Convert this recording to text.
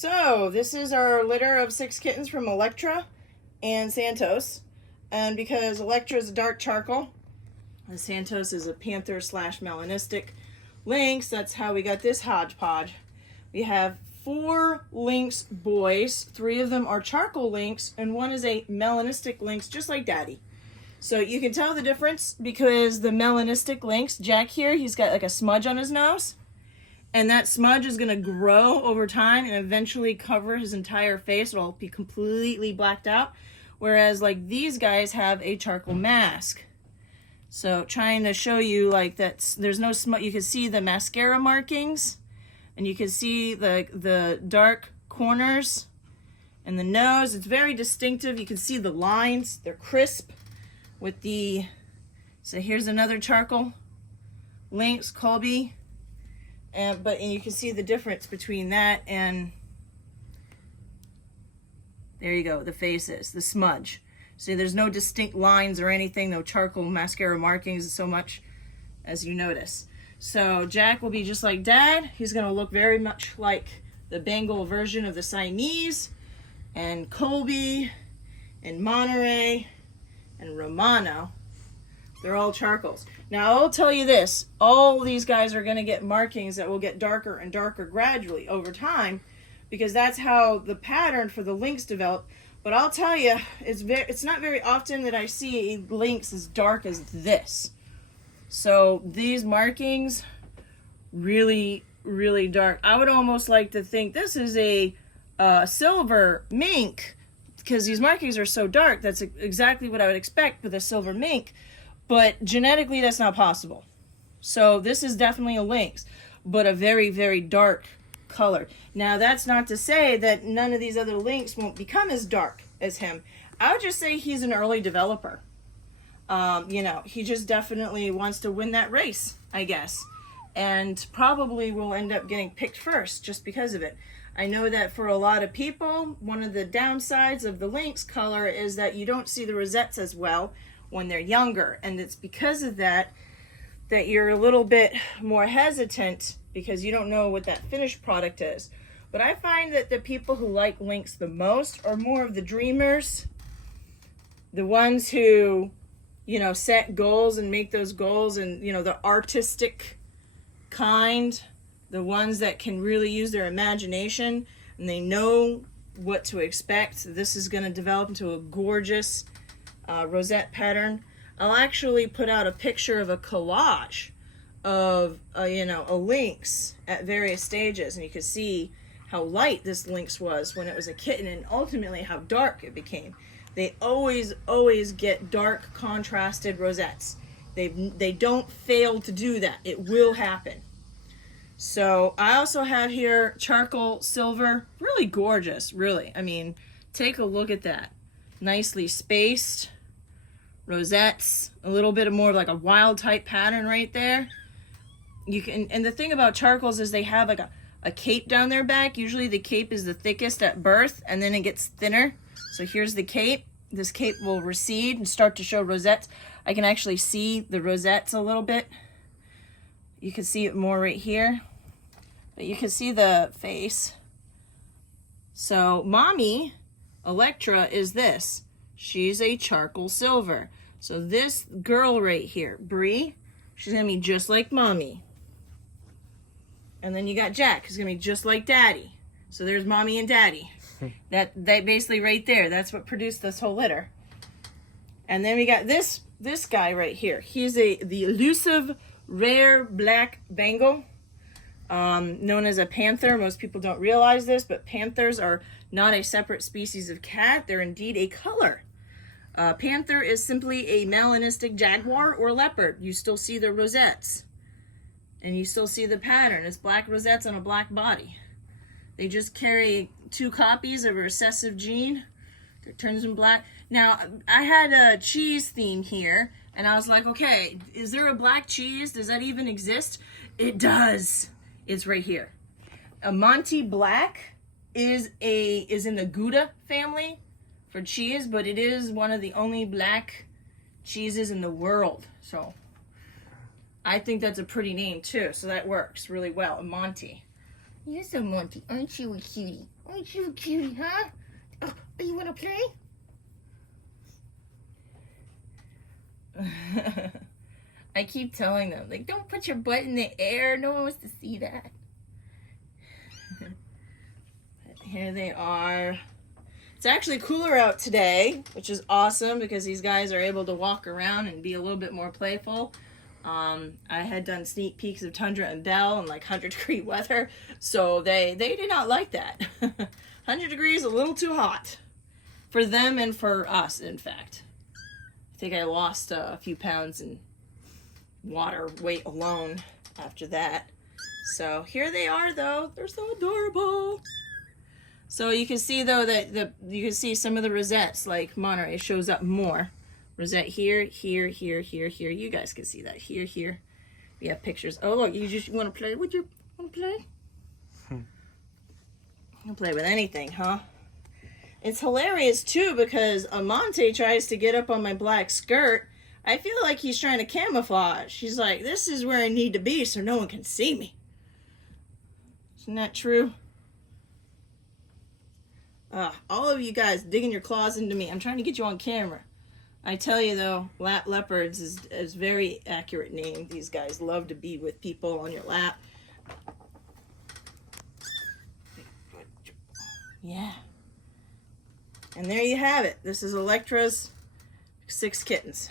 So this is our litter of 6 kittens from Electra and Santos. And because Electra is a dark charcoal, the Santos is a panther slash melanistic lynx, that's how we got this hodgepodge. We have 4 lynx boys. 3 of them are charcoal lynx and 1 is a melanistic lynx, just like Daddy. So you can tell the difference because the melanistic lynx, Jack here, he's got like a smudge on his nose. And that smudge is going to grow over time and eventually cover his entire face. It'll be completely blacked out. Whereas like these guys have a charcoal mask. So trying to show you like that there's no smudge. You can see the mascara markings. And you can see the dark corners and the nose. It's very distinctive. You can see the lines. They're crisp with the... So here's another charcoal lynx, Colby. And you can see the difference between that and, there you go, the faces, the smudge. See, there's no distinct lines or anything, no charcoal mascara markings so much as you notice. So Jack will be just like Dad. He's going to look very much like the Bengal version of the Siamese. And Colby and Monterey and Romano, they're all charcoals. Now, I'll tell you this. All these guys are going to get markings that will get darker and darker gradually over time because that's how the pattern for the lynx develop. But I'll tell you, it's not very often that I see a lynx as dark as this. So these markings, really, really dark. I would almost like to think this is a silver mink because these markings are so dark. That's exactly what I would expect with a silver mink. But genetically, that's not possible. So this is definitely a lynx, but a very, very dark color. Now, that's not to say that none of these other lynx won't become as dark as him. I would just say he's an early developer. You know, he just definitely wants to win that race, I guess. And probably will end up getting picked first just because of it. I know that for a lot of people, one of the downsides of the lynx color is that you don't see the rosettes as well when they're younger, and it's because of that you're a little bit more hesitant because you don't know what that finished product is. But I find that the people who like lynx the most are more of the dreamers, the ones who, you know, set goals and make those goals, and, you know, the artistic kind, the ones that can really use their imagination and they know what to expect. This is going to develop into a gorgeous rosette pattern. I'll actually put out a picture of a collage of you know, a lynx at various stages, and you can see how light this lynx was when it was a kitten and ultimately how dark it became. They always get dark contrasted rosettes. They don't fail to do that. It will happen. So I also have here charcoal silver, really gorgeous, really. I mean, take a look at that. Nicely spaced rosettes, a little bit more of like a wild type pattern right there. You can, and the thing about charcoals is they have like a cape down their back. Usually the cape is the thickest at birth and then it gets thinner. So here's the cape. This cape will recede and start to show rosettes. I can actually see the rosettes a little bit. You can see it more right here, but you can see the face. So mommy, Electra, is this. She's a charcoal silver. So this girl right here, Bree, she's gonna be just like mommy. And then you got Jack, who's gonna be just like Daddy. So there's mommy and Daddy. That basically right there, that's what produced this whole litter. And then we got this guy right here. He's the elusive rare black Bengal, known as a panther. Most people don't realize this, but panthers are not a separate species of cat. They're indeed a color. Panther is simply a melanistic jaguar or leopard. You still see the rosettes. And you still see the pattern. It's black rosettes on a black body. They just carry 2 copies of a recessive gene that turns them black. Now, I had a cheese theme here, and I was like, okay, is there a black cheese? Does that even exist? It does. It's right here. A Monty Black is in the Gouda family for cheese, but it is one of the only black cheeses in the world. So I think that's a pretty name too. So that works really well. A Monty. You're so Monty, aren't you a cutie? Aren't you a cutie, huh? Oh, you want to play? I keep telling them, like, don't put your butt in the air. No one wants to see that. Here they are. It's actually cooler out today, which is awesome because these guys are able to walk around and be a little bit more playful. I had done sneak peeks of Tundra and Belle in like 100-degree weather, so they did not like that. 100 degrees, a little too hot for them and for us, in fact. I think I lost a few pounds in water weight alone after that. So here they are, though. They're so adorable. So you can see, though, that you can see some of the rosettes, like Monterey shows up more. Rosette here, here, here, here, here. You guys can see that here, here. We have pictures. Oh, look, you want to play? Would you want to play? You can play with anything, huh? It's hilarious, too, because Amante tries to get up on my black skirt. I feel like he's trying to camouflage. He's like, this is where I need to be so no one can see me. Isn't that true? All of you guys digging your claws into me. I'm trying to get you on camera. I tell you, though, lap leopards is very accurate name. These guys love to be with people on your lap. Yeah. And there you have it. This is Electra's 6 kittens.